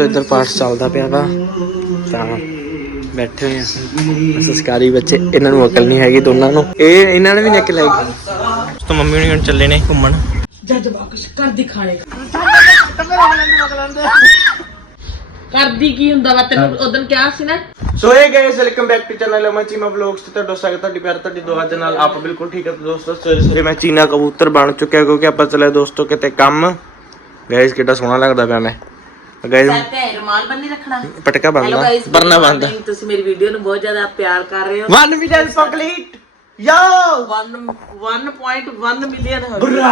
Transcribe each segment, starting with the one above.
ਦੋਸਤੋ ਇੱਧਰ ਪਾਠ ਚੱਲਦਾ ਪਿਆ ਵਾ। ਤਾਂ ਬੈਠੇ ਹੋਏ ਆ। ਸੰਸਕਾਰੀ ਬੱਚੇ ਇਹਨਾਂ ਨੂੰ ਅਕਲ ਨਹੀਂ ਹੈਗੀ ਦੋਨਾਂ ਨੂੰ। ਇਹ ਇਹਨਾਂ ਨੇ ਵੀ ਨਿਕਲ ਆਈ ਤਾਂ ਮੰਮੀ ਹੁਣੀ ਹੁਣ ਚੱਲੇ ਨੇ ਘੁੰਮਣ। ਜੱਜ ਬਾਕਸ ਕਰ ਦਿਖਾਏਗਾ ਕਰਦੀ ਕੀ ਹੁੰਦਾ ਵਾ ਤੈਨੂੰ? ਉਦੋਂ ਕਿਹਾ ਸੀ ਨਾ। ਸੋ ਇਹ guys welcome back to channel Ama Cheema vlogs ਤੇ ਤੁਹਾਡਾ ਸਵਾਗਤ ਤੁਹਾਡੀ ਪਿਆਰ ਤੁਹਾਡੀ ਦੁਆ ਦੇ ਨਾਲ। ਆਪ ਬਿਲਕੁਲ ਠੀਕ ਹੈ ਦੋਸਤੋ। ਸਵੇਰੇ ਸਵੇਰੇ ਮੈਂ ਚੀਨਾ ਕਬੂਤਰ ਬਣ ਚੁੱਕਿਆ ਕਿਉਂਕਿ ਆਪਾਂ ਚੱਲੇ ਦੋਸਤੋ ਕਿਤੇ ਕੰਮ। ਗਾਇਸ ਕਿੱਡਾ ਸੋਹਣਾ ਲੱਗਦਾ ਪਿਆ ਮੈਂ। ਗਾਇਸ ਤੇ ਰੁਮਾਲ ਬੰਨੀ ਰੱਖਣਾ। ਪਟਕਾ ਹੈਲੋ ਬੰਨਦਾ ਗਾਇਸ ਪਰਨਾ ਬੰਨਦਾ ਤੁਸੀਂ ਮੇਰੀ ਵੀਡੀਓ ਨੂੰ ਬਹੁਤ ਜ਼ਿਆਦਾ ਪਿਆਰ ਕਰ ਰਹੇ ਹੋ। 1 ਮਿਲੀਅਨ ਕੰਪਲੀਟ ਯੋ 1 1.1 ਮਿਲੀਅਨ ਹੋ ਗਏ। ਬੁਰਾ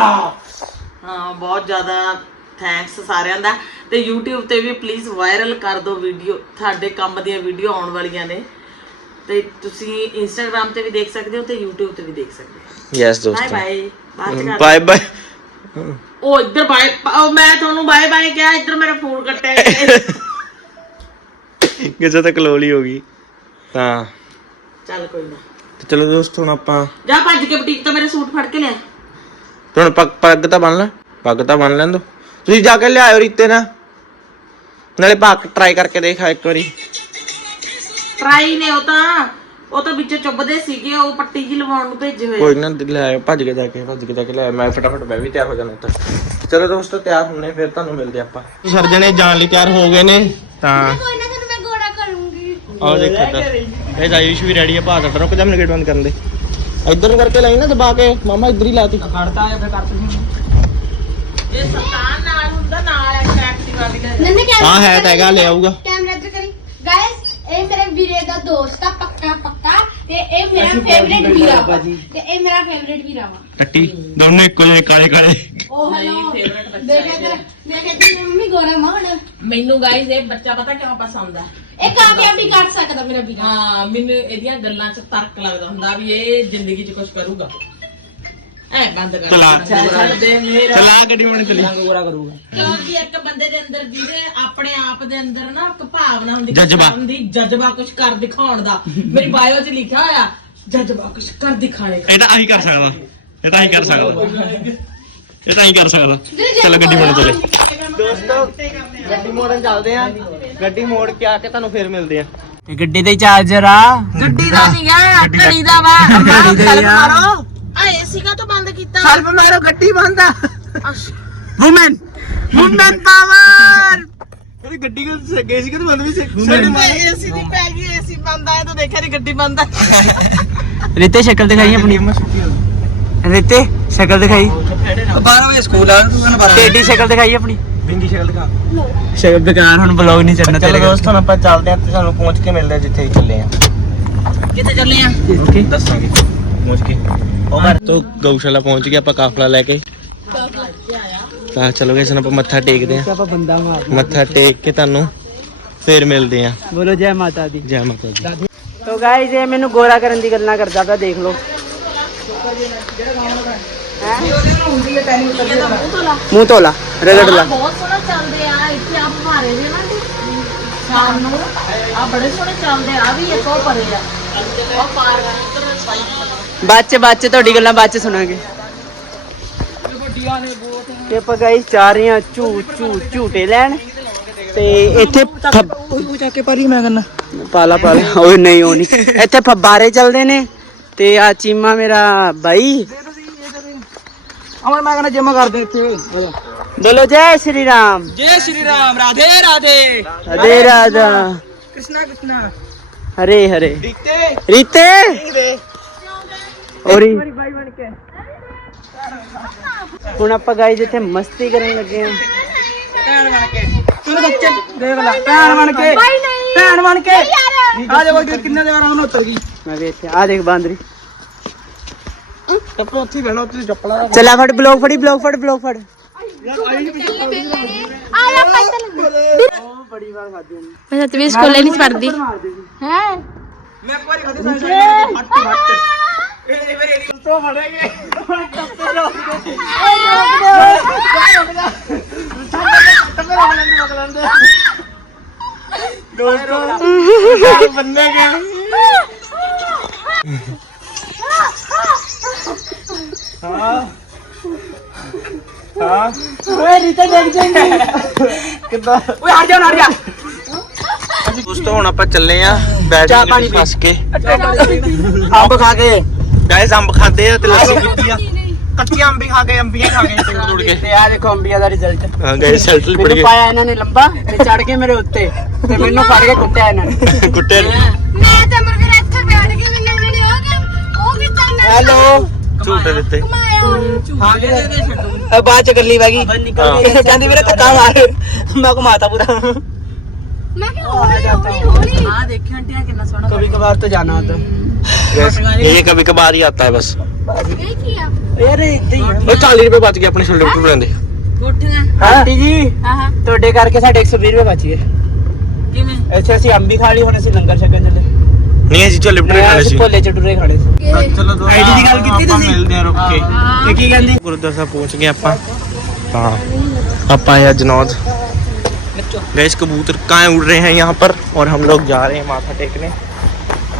ਹਾਂ ਬਹੁਤ ਜ਼ਿਆਦਾ ਥੈਂਕਸ ਸਾਰਿਆਂ ਦਾ। ਤੇ YouTube ਤੇ ਵੀ ਪਲੀਜ਼ ਵਾਇਰਲ ਕਰ ਦਿਓ ਵੀਡੀਓ ਤੁਹਾਡੇ ਕੰਮ ਦੀਆਂ ਵੀਡੀਓ ਆਉਣ ਵਾਲੀਆਂ ਨੇ। ਤੇ ਤੁਸੀਂ Instagram ਤੇ ਵੀ ਦੇਖ ਸਕਦੇ ਹੋ ਤੇ YouTube ਤੇ ਵੀ ਦੇਖ ਸਕਦੇ ਯੈਸ ਹੋ। ਬਾਏ ਦੋਸਤੋ। ਬਾਏ ਕਰ ਬਾਏ ਬਾਏ ਉਹ ਇੱਧਰ ਬਾਏ ਉਹ ਮੈਂ ਤੁਹਾਨੂੰ ਬਾਏ ਬਾਏ ਕਿਹਾ ਇੱਧਰ ਮੇਰਾ ਫੋਨ ਕੱਟਿਆ ਗਿਆ। ਕਿਸੇ ਤੱਕ ਲੋਲੀ ਹੋ ਗਈ। ਤਾਂ ਚੱਲ ਕੋਈ ਨਾ। ਤੇ ਚਲੋ ਦੋਸਤੋ ਹੁਣ ਆਪਾਂ ਜਾ ਭੱਜ ਕੇ ਬੁਟੀਕ ਤੋਂ ਮੇਰੇ ਸੂਟ ਫੜ ਕੇ ਲਿਆ। ਹੁਣ ਪੱਗ ਪੱਗ ਤਾਂ ਬੰਨ ਲੈ। ਪੱਗ ਤਾਂ ਬੰਨ ਲੈਣ ਦੋ। ਤੁਸੀਂ ਜਾ ਕੇ ਲਿਆਇਓ ਰੀਤੇ ਨਾ ਨਾਲੇ ਪੱਗ ਟਰਾਈ ਕਰਕੇ ਦੇਖਾ ਇੱਕ ਵਾਰੀ। ਟਰਾਈ ਨੇ ਉਹ ਤਾਂ। ਉਹ ਤਾਂ ਵਿੱਚੋਂ ਚੁੱਭਦੇ ਸੀਗੇ ਉਹ ਪੱਟੀ ਜੀ ਲਵਾਉਣ ਨੂੰ ਭੇਜੇ ਹੋਏ ਕੋਈ ਨਾ ਲੈ ਆਇਓ ਭੱਜ ਕੇ ਜਾ ਕੇ ਭੱਜ ਕੇ ਜਾ ਕੇ ਲੈ ਆਇਓ। ਮੈਂ ਫਟਾਫਟ ਮੈਂ ਵੀ ਤਿਆਰ ਹੋ ਜਾਣਾ ਉੱਧਰ। ਚਲੋ ਦੋਸਤੋ ਤਿਆਰ ਹੁੰਨੇ ਫਿਰ ਤੁਹਾਨੂੰ ਮਿਲਦੇ ਆਪਾਂ। ਸਰ ਜਣੇ ਜਾਣ ਲਈ ਤਿਆਰ ਹੋ ਗਏ ਨੇ ਤਾਂ ਕੋਈ ਨਾ ਤੈਨੂੰ ਮੈਂ ਗੋੜਾ ਕਰੂੰਗੀ। ਆਓ ਦੇਖੋ ਇੱਧਰ ਇਹ ਆਯੂਸ਼ ਵੀ ਰੈਡੀ ਆ ਭਾਅ ਦਾ ਰੁਕ ਜਾ ਮੈਨੂੰ ਗੇਟ ਬੰਦ ਕਰਨ ਦੇ। ਇੱਧਰ ਨੂੰ ਕਰਕੇ ਲਾਈ ਨਾ ਦਬਾ ਕੇ ਮਾਮਾ ਇੱਧਰ ਹੀ ਲਾਤੀ। ਜੇ ਸਤਾਨ ਨਾਲ ਹੁੰਦਾ ਨਾਲ ਐਕਟਿਵਾ ਵੀ ਲੈ ਨੰਨੇ ਕੈਮਰਾ ਹਾਂ ਹੈ ਤਾਂ ਹੈਗਾ ਲੈ ਆਊਗਾ। ਕੈਮਰਾ ਇੱਧਰ ਕਰੀ। ਗਾਇਸ ਇਹ ਮੇਰੇ ਵੀਰੇ ਦਾ ਦੋਸਤ ਆ ਪੱਕਾ ਪੱਕਾ। ਤੇ ਇਹ ਮੇਰਾ ਫੇਵਰੇਟ ਵੀਰਾ ਵਾ। ਤੇ ਇਹ ਮੇਰਾ ਫੇਵਰੇਟ ਵੀਰਾ ਵਾ। ਟੱਟੀ ਦੋਨੇ ਇੱਕੋ ਜਿਹੇ ਕਾਲੇ ਕਾਲੇ। ਉਹ ਨਹੀਂ, ਹਲੋ favorite ਬੱਚਾ ਦੇਖਿਆ ਕਰ ਦੇਖਿਆ ਕਰ ਮੰਮੀ ਗੋਰਾ ਮਾਣ ਮੈਨੂੰ ਗਾਇਸ ਇਹ ਬੱਚਾ ਪਤਾ ਕਿਉਂ ਪਸੰਦ ਆ? ਇਹ ਕਾਮਯਾਬੀ ਕਰ ਸਕਦਾ ਮੇਰਾ ਵੀਰਾ? ਹਾਂ ਮੈਨੂੰ ਇਹਦੀਆਂ ਗੱਲਾਂ 'ਚ ਤਰਕ ਲੱਗਦਾ ਹੁੰਦਾ ਵੀ ਇਹ ਜ਼ਿੰਦਗੀ 'ਚ ਕੁਝ ਕਰੂਗਾ। ਐ ਬੰਦ ਕਰ। ਚਲਾ। ਛੱਡ ਦੇ ਮੇਰਾ। ਚਲਾ ਗੱਡੀ ਮਣ ਚਲੀ ਕਿਉਂਕਿ ਇੱਕ ਬੰਦੇ ਦੇ ਅੰਦਰ ਜਿਹਦੇ ਆਪਣੇ ਆਪ ਦੇ ਅੰਦਰ ਨਾ ਇੱਕ ਭਾਵਨਾ ਹੁੰਦੀ ਕੁਛ ਜਜ਼ਬਾ। ਕਰਨ ਦੀ ਜਜ਼ਬਾ ਕੁਝ ਕਰ ਦਿਖਾਉਣ ਦਾ। ਮੇਰੀ ਬਾਇਓ 'ਚ ਲਿਖਿਆ ਹੋਇਆ ਜਜ਼ਬਾ ਕੁਝ ਕਰ ਦਿਖਾਏਗਾ ਇਹ ਤਾਂ ਆਹੀ ਕਰ ਸਕਦਾ। ਇਹ ਤਾਂ ਆਹੀ ਕਰ ਸਕਦਾ। ਇਹ ਤਾਂ ਆਹੀ ਕਰ ਸਕਦਾ। ਚਲੋ ਗੱਡੀ ਮੋੜ ਚਲੇ। ਦੋਸਤੋ ਗੱਡੀ ਮੋੜਨ ਚੱਲਦੇ ਆ ਗੱਡੀ ਮੋੜ ਕੇ ਆ ਕੇ ਤੁਹਾਨੂੰ ਫੇਰ ਮਿਲਦੇ ਆ ਇਹ ਗੱਡੀ ਦੇ ਚਾਰਜਰ ਆ। ਗੱਡੀ ਦਾ ਨਹੀਂ ਗਾ ਘੜੀ ਦਾ ਵਾ। ਅੰਮਾ ਸਲਫ ਮਾਰੋ ਆ। ਏਸੀ ਕਾ ਤੋਂ ਬੰਦ ਕੀਤਾ? ਸਲਫ ਮਾਰੋ ਗੱਡੀ ਬੰਦ ਆ। ਵੂਮਨ ਵੂਮਨ ਪਾਵਰ ਇਹ ਗੱਡੀ ਕੋ ਗਏ ਸੀ ਕਿ ਬੰਦ ਵੀ ਏਸੀ ਦੀ ਪੈ ਗਈ ਏਸੀ ਬੰਦ ਆਇਆ ਤਾਂ ਦੇਖਿਆ ਨਹੀਂ ਗੱਡੀ ਬੰਦ ਆ। ਰਿਤੇ ਸ਼ਕਲ ਦਿਖਾਈ ਆਪਣੀ। ਰਿਤੇ ਸ਼ਕਲ ਦਿਖਾਈ। 12 ਵਜੇ ਸਕੂਲ ਆ ਤੂੰ ਕਹਿੰਦਾ ਟੇਡੀ ਸ਼ਕਲ ਦਿਖਾਈ ਆਪਣੀ। ਬਿੰਗੀ ਸ਼ਕਲ ਦਿਖਾ। ਸ਼ਕਲ ਬੇਕਾਰ ਹੁਣ ਬਲੌਗ ਨਹੀਂ ਚੱਲਣਾ ਚਲੋ ਦੋਸਤੋ ਹੁਣ ਆਪਾਂ ਚੱਲਦੇ ਆ ਤੇ ਸਾਨੂੰ ਪਹੁੰਚ ਕੇ ਮਿਲਦੇ ਆ ਜਿੱਥੇ ਚੱਲੇ ਆ ਕਿੱਥੇ ਚੱਲੇ ਆ ਓਕੇ। ਦੱਸਾਂਗੇ। ਪਹੁੰਚ ਕੇ। ਉਹ ਤੋਂ ਗਊਸ਼ਾਲਾ ਪਹੁੰਚ ਗਏ ਆਪਾਂ ਕਾਫਲਾ ਲੈ ਕੇ। ਤਾਂ ਚਲੋ ਗਏ ਸਾਨੂੰ ਆਪਾਂ ਮੱਥਾ ਟੇਕਦੇ ਆ ਆਪਾਂ ਬੰਦਾ ਮਾਰ ਮੱਥਾ ਟੇਕ ਕੇ ਤੁਹਾਨੂੰ ਫੇਰ ਮਿਲਦੇ ਆ ਬੋਲੋ ਜੈ ਮਾਤਾ ਦੀ। ਜੈ ਮਾਤਾ ਦੀ। ਤੋ ਗਾਇਜ਼ ਇਹ ਮੈਨੂੰ ਗੋਰਾ ਕਰਨ ਦੀ ਗੱਲਾਂ ਕਰਦਾ ਪਿਆ ਦੇਖ ਲਓ। ਮੂੰਹ ਧੋਲਾ ਰਗੜ ਲਾ। ਬਹੁਤ ਸੋਹਣਾ ਚੱਲਦੇ ਆ ਇੱਥੇ ਆ ਭਾਰੇ ਦੇ ਨਾ ਸ਼ਾਮ ਨੂੰ ਆ ਬੜੇ ਸੋਹਣੇ ਚੱਲਦੇ ਆ ਆਹ ਵੀ ਇੱਕ ਉਹ ਪਰੇ ਆ। ਉਹ ਪਾਰਕ ਬਾਅਦ ਚ ਬਾਅਦ ਚ ਤੁਹਾਡੀ ਗੱਲਾਂ ਬਾਅਦ ਚ ਸੁਣਾਂਗੇ। ਤੇ ਆਪਾਂ ਗਾਇਸ ਜਾ ਰਹੇ ਆ ਝੂ ਝੂ ਝੂਟੇ ਲੈਣ। ਤੇ ਇੱਥੇ ਫੱਬ- ਉਹ ਜਾ ਕੇ ਪਾਰੀ ਮੈਂ ਕਰਨਾ। ਪਾਲਾ ਪਾਲਾ। ਓਏ ਨਹੀਂ ਉਹ ਨਹੀਂ। ਇੱਥੇ ਫਬਾਰੇ ਚੱਲਦੇ ਨੇ। ਤੇ ਆ ਚੀਮਾ ਮੇਰਾ ਬਾਈ। ਅਮਰ ਮੈਂ ਕਹਿੰਦਾ ਜਿਮ ਕਰਦੇ ਇੱਥੇ। ਬੋਲੋ ਜੈ ਸ਼੍ਰੀ ਰਾਮ। ਜੈ ਸ਼੍ਰੀ ਰਾਮ ਰਾਧੇ ਰਾਧੇ। ਅਦੇ ਰਾਧਾ। ਕ੍ਰਿਸ਼ਨਾ ਕ੍ਰਿਸ਼ਨਾ। ਹਰੇ ਹਰੇ। ਰੀਤੇ। ਦੇ ਔਰੀ ਹੁਣ ਆਪਾਂ ਗਾਇਸ ਇੱਥੇ ਮਸਤੀ ਕਰਨ ਲੱਗੇ ਆ ਭੈਣ ਬਣ ਕੇ। ਤੂੰ ਬੱਚੇ ਦੇਖ ਲੈ ਭੈਣ ਬਣ ਕੇ। ਬਾਈ ਨਹੀਂ। ਭੈਣ ਬਣ ਕੇ। ਯਾਰ। ਆ ਜਾ ਕੋਈ ਕਿੰਨੇ ਦੇ ਵਾਰਾਂ ਨੂੰ ਉਤਰ ਗਈ। ਮੈਂ ਵੀ ਇੱਥੇ ਆ ਦੇਖ ਬਾਂਦਰੀ। ਟੱਪੋ ਉੱਥੇ ਬਹਿਣਾ ਉੱਥੇ ਚੱਪਲਾਂ ਦਾ ਚੱਲਾ ਫੜ ਬਲੌਗ ਫੜੀ ਬਲੌਗ ਫੜ ਬਲੌਗ ਫੜ। ਆਇਆ ਪੈਦਲ ਬੜੀ ਵਾਰ ਖਾਦੀ ਉਹਨੇ। ਮੈਂ ਸੱਤਵੀਂ ਸਕੂਲੇ ਨਹੀਂ ਪੜਦੀ ਹੈ? ਮੈਂ ਇੱਕ ਵਾਰੀ ਦੋਸਤੋ ਬੰਦੇ ਗਿਆ ਹਾਂ ਹਾਂ ਓਏ ਰੀਤਾ ਡਿੱਗ ਜਾਏਗੀ ਕਿੱਦਾਂ ਓਏ ਹਟ ਜਾ ਹਟ ਜਾ ਦੋਸਤੋ ਹੁਣ ਆਪਾਂ ਚੱਲੇ ਆ ਬੈਠ ਪਾਣੀ ਫਸ ਕੇ ਅੰਬ ਖਾ ਕੇ। ਗਾਇਸ ਅੰਬ ਖਾਦੇ ਤੇ ਲੱਸੀ ਪੀਤੀ ਆ। ਕੱਚੇ ਅੰਬ ਖਾ ਗਏ ਅੰਬੀਆਂ ਖਾ ਗਏ ਤੋੜ ਤੋੜ ਕੇ। ਤੇ ਆ ਦੇਖੋ ਅੰਬੀਆਂ ਦਾ ਰਿਜ਼ਲਟ ਹਾਂ ਗਾਇਸ ਸੈਲਟਲ ਪੜ ਗਏ। ਪਾਇਆ ਇਹਨਾਂ ਨੇ ਲੰਬਾ ਤੇ ਚੜ ਕੇ ਮੇਰੇ ਉੱਤੇ। ਤੇ ਮੈਨੂੰ ਫੜ ਕੇ ਕੁੱਟਿਆ ਇਹਨਾਂ ਨੇ। ਕੁੱਟੇ ਮੈਂ ਤਾਂ ਮਰਗਰ ਇੱਥੇ ਬੈਠ ਕੇ ਮੈਨੂੰ ਉਹਨਾਂ ਉਹ ਕਿ- ਉਹ ਹੈਲੋ। ਝੂਟੇ ਦਿੱਤੇ। ਹਾਂ ਦੇ ਛੱਡੋ। ਬਾਅਦ ਚ ਗੱਲੀ ਵਗੀ ਕਹਿੰਦੀ ਵੀਰੇ ਧੱਕਾ ਮਾਰ। ਮੈਂ ਕੋ ਮਾਤਾ ਪੂਰਾ। ਮੈਂ ਕਿਹਾ ਹੌਲੀ ਹੌਲੀ ਹੌਲੀ। ਆ ਦੇਖਿਆ ਆਂਟੀਆਂ ਕਿੰਨਾ ਸੋਹਣਾ ਕਭੀ ਕਭਾਰ ਤਾਂ ਜਾਣਾ ਹੁੰਦਾ ये कभी कभार ही आता है बस ਇਹ ਕੀ ਆ अरे इतनी ਉਹ 40 ਰੁਪਏ ਬਚ ਗਏ ਆਪਣੇ ਛੋਲੇ ਭਟੂਰੇ ਦੇ ਕੋਠੀਆਂ ਆਂਟੀ ਜੀ ਆਹਾਂ ਤੁਹਾਡੇ ਕਰਕੇ ਸਾਡੇ 120 ਰੁਪਏ ਬਚ ਗਏ ਕਿਵੇਂ ਇੱਥੇ ਅਸੀਂ ਅੰਬੀ ਖਾ ਲਈ ਹੁਣ ਅਸੀਂ ਲੰਗਰ ਛਕਣ ਚੱਲੇ ਨਹੀਂ ਅਸੀਂ ਛੋਲੇ ਭਟੂਰੇ ਖਾਣੇ ਸੀ ਅਸੀਂ ਭੋਲੇ ਚਟੂਰੇ ਖਾਣੇ ਸੀ ਚਲੋ ਦੋ ID ਦੀ ਗੱਲ ਕੀਤੀ ਤੁਸੀਂ? ਮਿਲਦੇ ਆ ਰੁਕ ਕੇ ਤੇ ਕੀ ਕਹਿੰਦੀ ਗੁਰਦੁਆਰਾ ਸਾਹਿਬ ਪਹੁੰਚ ਗਏ ਆਪਾਂ हाँ ਆਪਾਂ आए जनौद गैस कबूतर कहाँ उड़ रहे हैं यहाँ पर और हम लोग जा रहे हैं माथा टेकने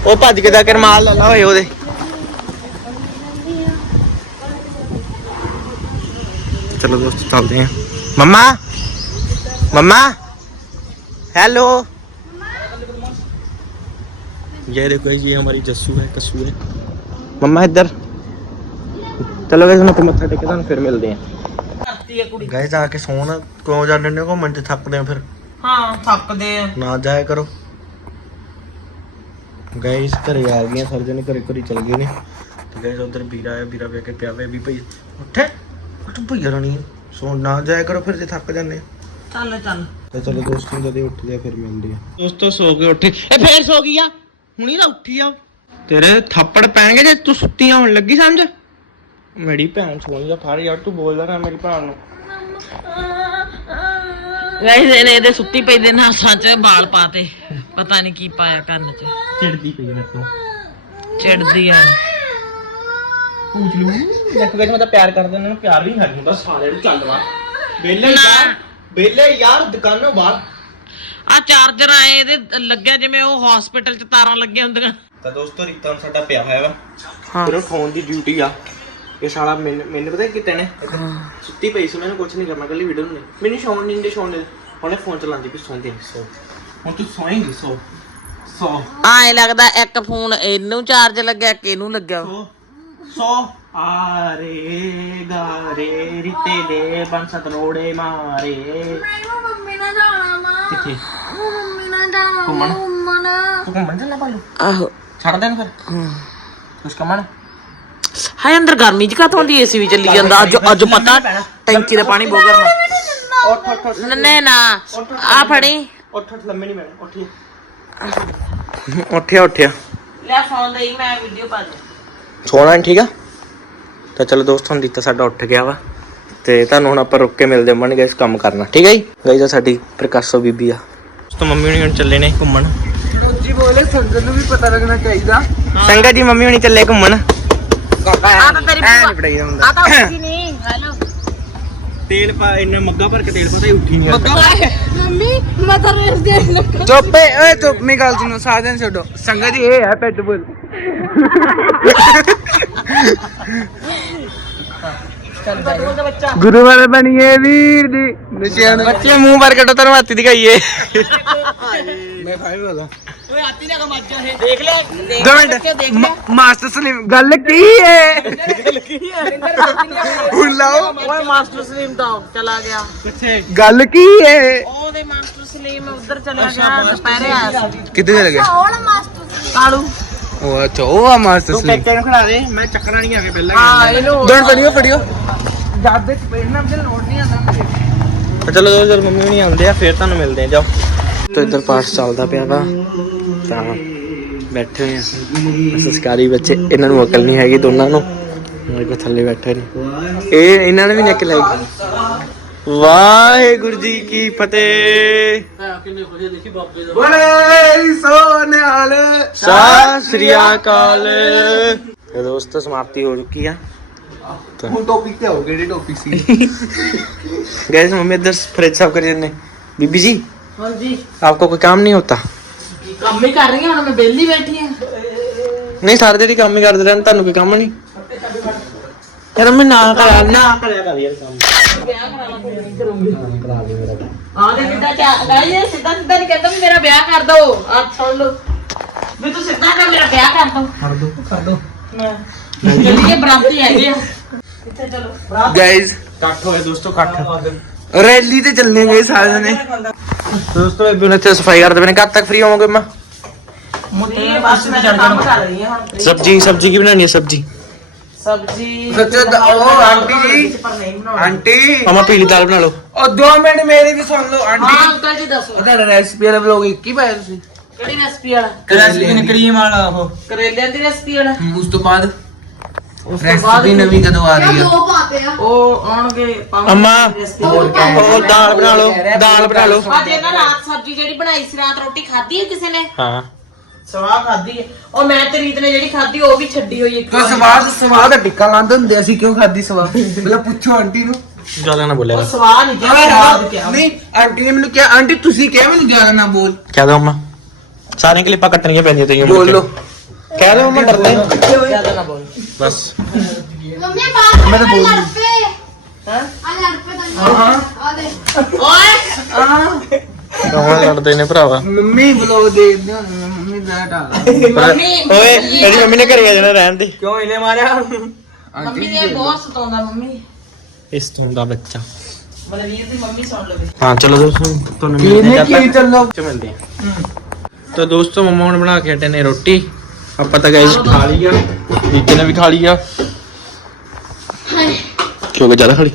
ਉਹ ਭੱਜ ਕੇ ਜਾ ਕੇ ਰਮਾਲ ਲੈ ਲਾ ਹੋਏ ਉਹਦੇ चलो दोस्त चलते हैं मम्मा मम्मा हेलो ये देखो ये हमारी जस्सू है कस्सू है मम्मा इधर ਚਲੋ ਗਾਇਸ ਮੈਂ ਮੱਥਾ ਟੇਕ ਕੇ ਤੁਹਾਨੂੰ ਫਿਰ ਮਿਲਦੇ ਹਾਂ ਕਰਤੀ ਆ ਕੁੜੀ ਗਾਇਸ ਆ ਕੇ ਸੌਣ ਕਿਉਂ ਜਾਂਦੇ ਨੇ ਘੁੰਮਣ ਤੇ ਥੱਕਦੇ ਆ ਫਿਰ ਹਾਂ ਥੱਕਦੇ ਆ ਨਾ ਜਾਇਆ ਕਰੋ ਗਾਇਸ ਘਰੇ ਆ ਗਏ ਸਾਰੇ ਜਣੇ ਘਰੇ ਘਰੇ ਚਲ ਗਏ ਨੇ। ਤੇ ਗਾਇਸ ਉਧਰ ਵੀਰਾ ਆਇਆ ਵੀਰਾ ਵੇ ਕੇ ਪਿਆ ਵੇ ਵੀ ਭਈ ਉੱਠੇ? ਉੱਠ ਭਈ ਰਣੀ ਸੋ ਨਾ ਜਾਇਆ ਕਰੋ ਫਿਰ ਜੇ ਥੱਕ ਜਾਂਦੇ। ਆ ਚੱਲ ਚੱਲ। ਤੇ ਚਲੋ ਦੋਸਤੋ ਜਦੋਂ ਉੱਠਦੇ ਆ ਫਿਰ ਮਿਲਦੇ ਆ। ਦੋਸਤੋ ਸੋ ਕੇ ਉੱਠੇ। ਇਹ ਫੇਰ ਸੋ ਗਈ ਆ। ਹੁਣੀ ਤਾਂ ਉੱਠੀ ਆ। ਤੇਰੇ ਥੱਪੜ ਪੈਣਗੇ ਜੇ ਤੂੰ ਸੁੱਤੀ ਆਉਣ ਲੱਗੀ ਸਮਝ? ਮੇਰੀ ਭੈਣ ਸੋਈ ਜਾ ਫੜ ਯਾਰ ਤੂੰ ਬੋਲਦਾ ਨਾ ਮੇਰੀ ਭੈਣ ਨੂੰ। ਗਾਇਸ ਇਹਨੇ ਇਹਦੇ ਸੁੱਤੀ ਪਈ ਦੇ ਨਾਸਾਂ 'ਚ ਵਾਲ ਪਾਤੇ ਪਤਾ ਨਹੀਂ ਕੀ ਪਾਇਆ ਕੰਨ 'ਚ। ਚਿੜਦੀ ਪਈ ਮੇਰੇ ਤੋਂ। ਚਿੜਦੀ ਆ। ਪੂਛ ਲੂ। ਦੇਖ ਗਏ ਮੈਂ ਤਾਂ ਪਿਆਰ ਕਰਦੇ ਇਹਨਾਂ ਨੂੰ ਪਿਆਰ ਵੀ ਨਹੀਂ ਹੁੰਦਾ ਸਾਲੇ ਨੂੰ ਚੱਲ ਵਾ। ਵੇਲੇ ਯਾਰ ਵੇਲੇ ਯਾਰ ਦੁਕਾਨੋਂ ਬਾਹਰ। ਆ ਚਾਰਜਰ ਆਏ ਇਹਦੇ ਲੱਗਿਆ ਜਿਵੇਂ ਉਹ ਹਸਪੀਟਲ 'ਚ ਤਾਰਾਂ ਲੱਗੀਆਂ ਹੁੰਦੀਆਂ। ਤਾਂ ਦੋਸਤੋ ਰਿਕਤਾ ਹੁਣ ਸਾਡਾ ਪਿਆ ਹੋਇਆ ਵਾ। ਫਿਰ ਉਹ ਫੋਨ ਦੀ ਡਿਊਟੀ ਆ। ਇਹ ਸਾਲਾ ਮੈਨੂੰ ਮੈਨੂੰ ਪਤਾ ਕਿਤੇ ਨੇ ਸੁੱਤੀ ਪਈ ਸੀ ਮੈਨੂੰ ਕੁਝ ਨਹੀਂ ਕਰਨਾ ਕੱਲੀ ਵੀਡੀਓ ਨਹੀਂ ਮੈਨੂੰ ਸ਼ੌਣ ਨਹੀਂ ਦੇ ਸ਼ੌਣ ਦੇ ਉਹਨੇ ਫੋਨ ਚਲਾਉਂਦੀ ਵੀ ਸੌਂਦੀ ਨਹੀਂ ਸੋ ਹੁਣ ਤੂੰ ਸੌਏਂਗੀ ਸੋ ਸੋ। ਆਏ ਲੱਗਦਾ ਇੱਕ ਫੋਨ ਇਹਨੂੰ ਚਾਰਜ ਲੱਗਿਆ ਕਿ ਇਹਨੂੰ ਲੱਗਿਆ। ਸੋ ਸੋ ਆਰੇ ਗਾਰੇ ਰਿਤੇ ਦੇ ਬੰਸ ਤਰੋੜੇ ਮਾਰੇ। ਮੈਨੂੰ ਮੰਮੀ ਨਾਲ ਜਾਣਾ ਵਾ। ਕਿੱਥੇ? ਮੰਮੀ ਨਾਲ ਜਾਣਾ ਘੁੰਮਣ? ਘੁੰਮਣ। ਤੂੰ ਘੁੰਮਣ ਚੱਲਣਾ ਪਾਲੂ ਆਹੋ। ਛੱਡ ਦੇਣ ਫਿਰ? ਕੁਛ ਕਮਣ? ਹਾਏ ਅੰਦਰ ਗਰਮੀ 'ਚ ਕਾਤੋਂ ਦੀ ਏਸੀ ਵੀ ਚੱਲੀ ਜਾਂਦਾ? ਅੱਜ ਅੱਜ ਪਤਾ ਟੈਂਕੀ ਦਾ ਪਾਣੀ ਆ। ਉੱਠ ਉੱਠ ਉੱਠ। ਨੰਨੇ ਨਾ। ਆ ਫੜੀ। ਉੱਠ ਉੱਠ ਲੰਮੇ ਨਹੀਂ ਮੈਂ ਉੱਠੀ। ਉੱਠਿਆ ਉੱਠਿਆ। ਲੈ ਫੋਨ ਦੇ ਮੈਂ ਵੀਡੀਓ ਪਾ ਦੇ ਸੋਣਾ ਨੀ, ਠੀਕ ਆ? ਤਾਂ ਚਲੋ ਦੋਸਤੋ ਹੁਣ ਦਿੱਤਾ ਸਾਡਾ ਉੱਠ ਗਿਆ ਵਾ। ਤੇ ਤੁਹਾਨੂੰ ਹੁਣ ਆਪਾਂ ਰੁੱਕ ਕੇ ਮਿਲਦੇ ਮਣ ਗਾਇਸ ਕੰਮ ਕਰਨਾ। ਠੀਕ ਹੈ ਜੀ? ਗਾਇਸ ਆ ਸਾਡੀ ਪ੍ਰਕਾਸ਼ੋ ਬੀਬੀ ਆ। ਦੋਸਤੋ ਮੰਮੀ ਹੁਣੀ ਹੁਣ ਚੱਲੇ ਨੇ ਘੁੰਮਣ। ਜੀ ਬੋਲੇ ਸੰਗਤ ਨੂੰ ਵੀ ਪਤਾ ਲੱਗਣਾ ਚਾਹੀਦਾ। ਸੰਗਾ ਜੀ ਮੰਮੀ ਹੁਣੀ ਚੱਲੇ ਘੁੰਮਣ। ਆ ਤਾਂ ਤੇਰੀ ਐ ਨਹੀਂ ਪੜਾਈਦਾ ਹੁੰਦਾ। ਆ ਤਾਂ ਉੱਠੀ ਨਹੀਂ ਹੈਲੋ। ਤੇਲ ਪਾ ਇੰਨਾ ਮੱਗਾ ਭਰ ਕੇ ਤੇਲ ਪਤਾ ਹੀ ਉੱਠੀ ਨਹੀਂ ਮੰਮੀ ਮੈਂ ਤਾਂ ਰੇਸ ਦੇ ਲੱਗਾ। ਚੁੱਪ ਏ ਓਏ ਚੁੱਪ ਮੇਰੀ ਗੱਲ ਸੁਣੋ ਸਾਧਨ ਛੱਡੋ। ਸੰਗਤ ਜੀ ਇਹ ਹੈ ਪੈਟ ਬੁੱਲ ਗੁਰੂ ਵਾਲੇ ਬਣੀਏ ਵੀਰ ਦੀ। ਨਸ਼ਿਆਂ ਬੱਚੇ ਮੂੰਹ ਭਰ ਕੇ ਤੈਨੂੰ ਦਿਖਾਈਏ। ਮੈਂ ਓਏ ਆਤੀ ਨਾ ਕਮਾਜਾ ਹੈ ਦੇਖ ਲੈ। ਦੇਖ ਦੋ ਲੈ ਮਿੰਟ। ਬੱਚੇ, ਦੇਖ ਲੈ। ਮ- ਮਾਸਟਰ ਸਲੀਮ ਗੱਲ ਕੀ ਹੈ? ਹੁਣ ਲਾਓ। ਓਏ ਮਾਸਟਰ ਸਲੀਮ ਤਾਂ ਚਲਾ ਗਿਆ। ਗੱਲ ਕੀ ਹੈ? ਉਹਦੇ ਮਾਸਟਰ ਸਲੀਮ ਉਧਰ ਚਲਾ ਗਿਆ ਦੁਪਹਿਰੇ ਆਇਆ ਸੀ ਕਿੱਥੇ ਚਲੇ ਗਿਆ? ਕੌਣ ਮਾਸਟਰ ਕਾਲੂ। ਉਹ ਅੱਛਾ ਉਹ ਆ ਮਾਸਟਰ ਤੂੰ ਸਲੀਮ। ਪੇਕੇ ਨੂੰ ਖੜਾ ਦੇ ਮੈਂ ਚੱਕਰਾਂ ਨਹੀਂ ਆ ਕੇ ਪਹਿਲਾਂ ਹਾਂ ਇਹਨੂੰ ਦੋਣ ਫੜਿਓ ਫੜਿਓ। ਜਾਦੇ ਪਹਿਲਾਂ ਮੈਨੂੰ ਲੋੜ ਨਹੀਂ ਆਉਂਦਾ ਮੇਰੇ ਚਲੋ ਜਦੋਂ ਜਦ ਮੰਮੀ ਨਹੀਂ ਆਉਂਦੇ ਆ ਫਿਰ ਤੁਹਾਨੂੰ ਮਿਲਦੇ ਆ ਜਾਓ। ਤੇ ਇੱਧਰ ਪਾਠ ਚੱਲਦਾ ਪਿਆ ਵਾ। ਤਾਂ ਬੈਠੇ ਹੋਏ ਆ ਸੰਸਕਾਰੀ ਬੱਚੇ ਇਹਨਾਂ ਨੂੰ ਅਕਲ ਨਹੀਂ ਹੈਗੀ ਦੋਨਾਂ ਨੂੰ ਮੇਰੇ ਕੋ ਥੱਲੇ ਬੈਠੇ ਨੇ ਇਹ ਇਹਨਾਂ ਨੇ ਵੀ ਨਿਕ ਲੈ ਵਾਹਿਗੁਰੂ ਜੀ ਕੀ ਫਤਿਹ ਬੋਲੇ ਸੋਨਿਆਲ ਸਤਿ ਸ੍ਰੀ ਅਕਾਲ ਤੇ ਦੋਸਤੋ ਸਮਾਪਤੀ ਹੋ ਚੁੱਕੀ ਆ ਹੁਣ ਟੌਪਿਕ ਤੇ ਆਓ ਕਿਹੜੇ ਟੌਪਿਕ ਸੀ गैस मम्मी इधर फ्रिज साफ कर देने बीबी जी ਹਾਂਜੀ आपको कोई काम नहीं होता ਕੰਮ ਹੀ ਕਰ ਰਹੀ ਹਾਂ ਹੁਣ ਮੈਂ ਵਿਹਲੀ ਬੈਠੀ ਹਾਂ। ਨਹੀਂ ਸਾਰੇ ਜਿਹੜੀ ਕੰਮ ਹੀ ਕਰਦੇ ਰਹਿਣ ਤੁਹਾਨੂੰ ਕੋਈ ਕੰਮ ਨਹੀਂ? ਯਾਰ ਮੈਂ ਨਾ ਕਰਾ ਨਾ ਕਰਿਆ ਕਰ ਯਾਰ ਕੰਮ। ਵਿਆਹ ਕਰਾ ਲਾ ਫੇਰ ਨਹੀਂ ਕਰੂੰਗੀ ਹਾਂ ਦੇ ਕਿੱਦਾਂ ਚਾ ਇਹ ਸਿੱਧਾ ਸਿੱਧਾ ਨਹੀਂ ਕਹਿੰਦਾ ਵੀ ਮੇਰਾ ਵਿਆਹ ਕਰ ਦੋ ਆ ਸੁਣ ਲਓ। ਵੀ ਤੂੰ ਸਿੱਧਾ ਕਰ ਮੇਰਾ ਵਿਆਹ ਕਰ ਦੋ ਕਰ ਦੋ ਕਰ ਦੋ ਚੱਲੀਏ ਬਰਾਤੀ ਹੈਗੇ ਆ। ਕਿੱਥੇ ਚਲੋ। ਗਾਇਜ਼ ਇਕੱਠ ਹੋਏ ਦੋਸਤੋ ਇਕੱਠ। ਰੈਲੀ ਤੇ ਚੱਲਨੇ ਗਏ ਸਾਰੇ ਨੇ ਦੋਸਤੋ ਇਹ ਤੇ ਸਫ਼ਾਈ ਕਰਦੇ ਬਨੇ ਕਦ ਤੱਕ ਫ੍ਰੀ ਹੋਵੋਗੇ ਮੈਂ ਮੁੱਢੀ ਬਸ ਮੈਂ ਤਾਂ ਕੰਮ ਕਰ ਰਹੀ ਹਾਂ ਹੁਣ ਸਬਜੀ ਸਬਜੀ ਕੀ ਬਣਾਉਣੀ ਹੈ ਸਬਜੀ? ਸਬਜੀ ਸੱਚ ਉਹ ਆਂਟੀ ਜੀ। ਪਰ ਨਹੀਂ ਬਣਾਉਣੀ। ਆਂਟੀ। ਮਮਾ ਪੀਲੀ ਦਾਲ ਬਣਾ ਲਓ। ਉਹ 2 ਮਿੰਟ ਮੇਰੀ ਵੀ ਸੁਣ ਲਓ ਹਾਂ ਆਂਟੀ ਅੰਕਲ ਜੀ ਦੱਸੋ। ਤੁਹਾਡਾ ਰੈਸਪੀ ਵਾਲਾ ਵਲੋਗ ਇੱਕ ਹੀ ਪਾਇਆ ਤੁਸੀਂ? ਕਿਹੜੀ ਰੈਸਪੀ ਵਾਲਾ? ਰੈਸਪੀ ਨੇ ਕਰੀਮ ਵਾਲਾ ਉਹ? ਕਰੇਲਿਆਂ ਦੀ ਰੈਸਪੀ ਵਾਲਾ। ਉਸ ਤੋਂ ਬਾਅਦ ਉਸ ਤੋਂ ਬਾਅਦ ਰੈਸਪੀ ਨਵੀਂ ਕਦੋਂ ਆ ਰਹੀ ਹੈ ਦੋ ਪਾਤੇ ਆ। ਉਹ ਆਉਣਗੇ ਪਾਉਣਗੇ ਅੰਮਾ। recipe। ਉਹ ਦਾਲ ਬਣਾ ਲਓ ਦਾਲ ਬਣਾ ਲਓ। ਅੱਜ ਇਹਨਾਂ ਰਾਤ ਸਬਜ਼ੀ ਜਿਹੜੀ ਬਣਾਈ ਸੀ ਰਾਤ ਰੋਟੀ ਖਾਧੀ ਹੈ ਕਿਸੇ ਨੇ? ਹਾਂ। ਸਵਾਹ ਖਾਧੀ ਹੈ ਉਹ ਮੈਂ ਤੇ ਰੀਤ ਨੇ ਜਿਹੜੀ ਖਾਧੀ ਉਹ ਵੀ ਛੱਡੀ ਹੋਈ ਇੱਕ ਕੋ ਸਵਾਦ ਸਵਾਦ ਦਾ ਟਿੱਕਾ ਲਾਉਂਦੇ ਹੁੰਦੇ ਅਸੀਂ ਕਿਉਂ ਖਾਦੀ ਸਵਾਦ? ਪਹਿਲਾਂ ਪੁੱਛੋ ਆਂਟੀ ਨੂੰ। ਜ਼ਿਆਦਾ ਨਾ ਬੋਲਿਆ ਉਹ ਸਵਾਹ ਨਹੀਂ ਕਿਹਾ ਸਵਾਦ ਕਿਹਾ। ਨਹੀਂ ਆਂਟੀ ਨੇ ਮੈਨੂੰ ਕਿਹਾ ਆਂਟੀ ਤੁਸੀਂ ਕਿਹਾ ਮੈਨੂੰ ਜ਼ਿਆਦਾ ਨਾ ਬੋਲ। ਕਹਿ ਦੋ ਅੰਮਾ ਸਾਰੀਆਂ ਕਲਿੱਪਾਂ ਕੱਟਣੀਆਂ ਪੈਂਦੀਆਂ ਤੇਰੀਆਂ ਬੋਲੋ ਦੋ ਅੰਮਾ ਡਰਦੇ ਜ਼ਿਆਦਾ ਨਾ ਬੋਲ। ਬਸ। ਮੰਮੀ ਬਾਹਰ ਮੈਂ ਤਾਂ ਬੋਲ ਲੜ ਪਏ। ਹਾਂ? ਆ ਲੜ ਪਏ ਤਾਂ ਆ ਦੇ। ਓਏ! ਕੌਣ ਲੜਦੇ ਨੇ ਭਰਾਵਾ? ਮੰਮੀ ਬਲੌਗ ਦੇਖਦੇ ਹੋ ਮੰਮੀ ਦਾ ਟਾਲਾ ਮੰਮੀ ਓਏ ਤੇਰੀ ਮੰਮੀ ਨੇ ਘਰੇ ਆ ਜਾਣਾ ਰਹਿਣ ਦੇ। ਕਿਉਂ ਇਹਨੇ ਮਾਰਿਆ? ਮੰਮੀ ਨੇ ਬਹੁਤ ਸਤਾਉਂਦਾ ਮੰਮੀ। ਇਸ ਤੋਂ ਦਾ ਬੱਚਾ ਮਨਵੀਰ ਦੀ ਮੰਮੀ ਸੁਣ ਲਵੇ। ਹਾਂ ਚਲੋ ਦੋਸਤੋ ਤੁਹਾਨੂੰ ਮਿਲਦੇ ਹਾਂ। ਹਾਂ। ਤਾਂ ਦੋਸਤੋ ਮਮਾ ਹੁਣ ਬਣਾ ਕੇ ਹਟੇ ਨੇ ਰੋਟੀ। ਆਪਾਂ ਤਾਂ ਗਾਇਸ ਖਾ ਲਈ ਆ। ਦੀਦੀ ਨੇ ਵੀ ਖਾ ਲਈ ਆ। ਕਿਉਂਕਿ ਜ਼ਿਆਦਾ ਖਾ ਲਈ?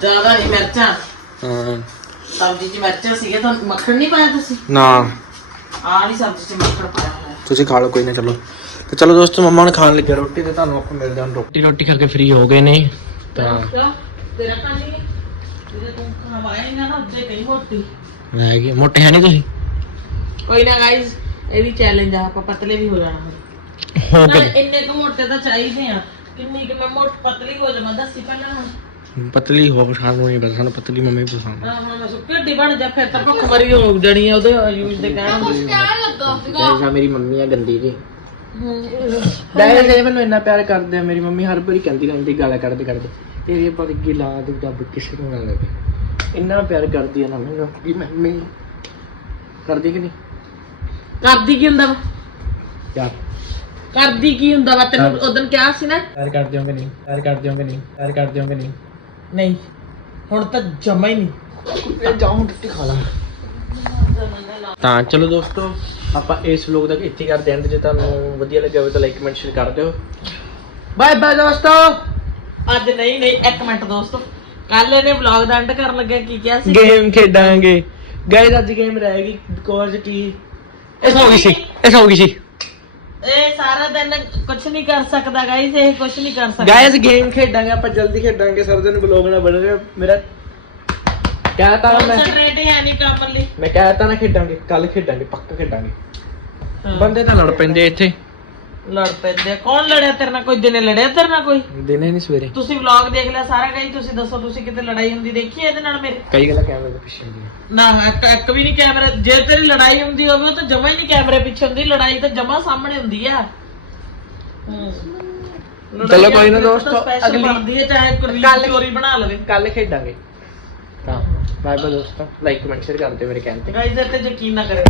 ਜ਼ਿਆਦਾ ਨਹੀਂ ਮਿਰਚਾਂ। ਹਾਂ। ਸਬਜ਼ੀ 'ਚ ਮਿਰਚਾਂ ਸੀਗੇ ਤਾਂ ਮੱਖਣ ਨਹੀਂ ਪਾਇਆ ਤੁਸੀਂ? ਨਾ। ਆਹ ਨਹੀਂ ਸਬਜ਼ੀ 'ਚ ਮੱਖਣ ਪਾਇਆ ਹੋਇਆ। ਤੁਸੀਂ ਖਾ ਲਓ ਕੋਈ ਨਾ ਚਲੋ। ਤੇ ਚਲੋ ਦੋਸਤੋ ਮਮਾ ਹੁਣ ਖਾਣ ਲੱਗੇ ਰੋਟੀ ਤੇ ਤੁਹਾਨੂੰ ਆਪਾਂ ਮਿਲਦੇ ਹਾਂ ਰੋਟੀ। ਰੋਟੀ ਖਾ ਕੇ ਫ੍ਰੀ ਹੋ ਗਏ ਨੇ ਤਾਂ? ਤੇਰਾ ਤਾਂ ਨਹੀਂ ਜਿਹੜੇ ਤੂੰ ਖਵਾਇਆ ਹੀ ਨਾ ਨਾ ਉੱਤੇ ਕਈ ਮੋਟੀ। ਮੈਂ ਕੀ ਮੋਟੇ ਹੈ ਨਹੀਂ ਤੁਸੀਂ? ਕੋਈ ਨਾ ਗਾਇਸ ਇਹ ਵੀ ਚੈਲੰਜ ਆ ਆਪਾਂ ਪਤਲੇ ਵੀ ਹੋ ਜਾਣਾ ਹੁਣ ਹੋ ਨਾਲ ਇੰਨੇ ਕੁ ਮੋਟੇ ਤਾਂ ਚਾਹੀਦੇ ਆ। ਕਿੰਨੀ ਕਿ ਮੈਂ ਮੋਟ ਪਤਲੀ ਹੋ ਜਾਵਾਂ ਦੱਸੀ ਪਹਿਲਾਂ ਹੁਣ। ਪਤਲੀ ਹੋ ਸਾਨੂੰ ਨਹੀਂ ਪਤਾ ਸਾਨੂੰ ਪਤਲੀ ਮੰਮੀ ਪਸੰਦ ਹਾਂ ਹਾਂ ਸੁੱਕੀ ਢੀ ਬਣ ਜਾ ਫਿਰ ਤਾਂ ਭੁੱਖ ਮਰੀ ਹੋ ਜਾਣੀ ਆ ਉਹਦੇ ਯੂਜ਼ ਦੇ ਕਹਿਣ ਕੁਛ ਕਹਿਣ ਲੱਗਾ ਸੀਗਾ। ਗਾਇਸ ਮੇਰੀ ਮੰਮੀ ਆ ਗੰਦੀ ਜੀ। ਗਾਇਸ ਇਹ ਮੈਨੂੰ ਇੰਨਾ ਪਿਆਰ ਕਰਦੇ ਆ ਮੇਰੀ ਮੰਮੀ ਹਰ ਵਾਰੀ ਕਹਿੰਦੀ ਰਹਿੰਦੀ ਗਾਲਾਂ ਕੱਢਦੇ ਕੱਢਦੇ। ਤੇਰੇ ਪਰ ਗਿਲਾ ਦੇ ਦੱਬ ਕਿਸੇ ਨੂੰ ਨਾ ਲੱਗੇ। ਇੰਨਾ ਪਿਆਰ ਕਰਦੀ ਆ ਨਾ ਮੈਨੂੰ ਕਿ ਮੰਮੀ ਕਰਦੀ ਕਿ ਨਹੀਂ? ਕਰਦੀ ਕੀ ਹੁੰਦਾ ਵਾ? ਯਾਰ ਕਰਦੀ ਕੀ ਹੁੰਦਾ ਵਾ? ਤੈਨੂੰ ਉਦੋਂ ਕਿਹਾ ਸੀ ਨਾ? ਪਿਆਰ ਕਰਦੇ ਹੋ ਕਿ ਨਹੀਂ ਪਿਆਰ ਕਰਦੇ ਹੋ ਕਿ ਨਹੀਂ ਪਿਆਰ ਕਰਦੇ ਹੋ ਕਿ ਨਹੀਂ। ਨਹੀਂ ਹੁਣ ਤਾਂ ਜਮਾ ਹੀ ਨਹੀਂ। ਇਹ ਜਾਉਂ ਰੋਟੀ ਖਾ ਲਾਂ। ਤਾਂ ਚਲੋ ਦੋਸਤੋ ਆਪਾਂ ਇਸ ਵਲੋਗ ਦਾ ਇੱਥੇ ਕਰਦੇ ਹਾਂ। ਜੇ ਤੁਹਾਨੂੰ ਵਧੀਆ ਲੱਗਿਆ ਹੋਵੇ ਤਾਂ ਲਾਈਕ ਕਮੈਂਟ ਸ਼ੇਅਰ ਕਰ ਦਿਓ। ਬਾਏ ਬਾਏ ਦੋਸਤੋ। ਅੱਜ ਨਹੀਂ ਨਹੀਂ ਇੱਕ ਮਿੰਟ ਦੋਸਤੋ। ਕੱਲ ਇਹਨੇ ਵਲੌਗ ਦਾ ਐਂਡ ਕਰਨ ਲੱਗਿਆ ਕੀ ਕਿਹਾ ਸੀ? ਗੇਮ ਖੇਡਾਂਗੇ। ਗਾਇਸ ਅੱਜ ਗੇਮ ਰਹੇਗੀ ਬਿਕੋਜ਼ ਕੀ ਇਹ ਹੋ ਗਈ ਸੀ ਇਹ ਹੋ ਗਈ ਸੀ। ਇਹ ਸਾਰਾ ਦਿਨ ਕੁਝ ਨਹੀਂ ਕਰ ਸਕਦਾ ਗਾਈਸ ਇਹ ਕੁਝ ਨਹੀਂ ਕਰ ਸਕਦਾ। ਗਾਇਸ ਗੇਮ ਖੇਡਾਂਗੇ ਆਪਾਂ ਜਲਦੀ ਖੇਡਾਂਗੇ ਸਰ ਦਿਨ ਬਲੌਗ ਨਾ ਬਣ ਰਿਹਾ। ਮੇਰਾ ਕਹਤਾ ਮੈਂ। ਕਨਸੈਂਟਰੇਟ ਹੈ ਨਹੀਂ ਕੰਮ ਲਈ। ਮੈਂ ਕਹਤਾ ਨਾ ਖੇਡਾਂਗੇ ਕੱਲ ਖੇਡਾਂਗੇ ਪੱਕਾ ਖੇਡਾਂਗੇ। ਬੰਦੇ ਤਾਂ ਲੜ ਪੈਂਦੇ ਇੱਥੇ। ਲੜ ਪੈਂਦੇ ਆ। ਕੌਣ ਲੜਿਆ ਤੇਰੇ ਨਾਲ? ਕੋਈ ਦਿਨੇ ਲੜਿਆ ਤੇਰੇ ਨਾਲ ਕੋਈ? ਦਿਨੇ ਨਹੀਂ ਸਵੇਰੇ। ਤੁਸੀਂ ਵਲੌਗ ਦੇਖ ਲਿਆ ਸਾਰਾ ਗਾਈ ਤੁਸੀਂ ਦੱਸੋ ਤੁਸੀਂ ਕਿਤੇ ਲੜਾਈ ਹੁੰਦੀ ਦੇਖੀ ਇਹਦੇ ਨਾਲ ਮੇਰੇ? ਕਈ ਗੱਲਾਂ ਕੈਮਰੇ ਦੇ ਪਿੱਛੇ ਹੁੰਦੀਆਂ। ਨਾ ਇੱਕ ਇੱਕ ਵੀ ਨਹੀਂ ਕੈਮਰਾ ਜੇ ਤੇਰੀ ਲੜਾਈ ਹੁੰਦੀ ਹੋਵੇ ਉਹ ਤਾਂ ਜਮਾ ਹੀ ਨਹੀਂ ਕੈਮਰੇ ਪਿੱਛੇ ਹੁੰਦੀ। ਲੜਾਈ ਤਾਂ ਜਮਾ ਸਾਹਮਣੇ ਹੁੰਦੀ ਆ। ਹੂੰ। ਚਲੋ ਲੜਾਈ ਕੋਈ ਨਾ ਆਪਣੇ ਤੋਂ ਦੋਸਤੋ, special ਅਗਲੀ- ਬਣਦੀ ਹੈ ਚਾਹੇ ਕੋਈ ਕੱਲ੍ਹ- ਚੋਰੀ ਬਣਾ ਲਵੇ। ਕੱਲ ਖੇਡਾਂਗੇ। ਤਾਂ ਬਾਏ ਬਾਏ ਦੋਸਤੋ। ਲਾਈਕ ਕਮੈਂਟ ਸ਼ੇਅਰ ਕਰ ਦਿਓ ਮੇਰੇ ਕਹਿਣ ਤੇ। ਇਹ ਤੇ ਯਕੀਨ ਨਾ ਕਰੇ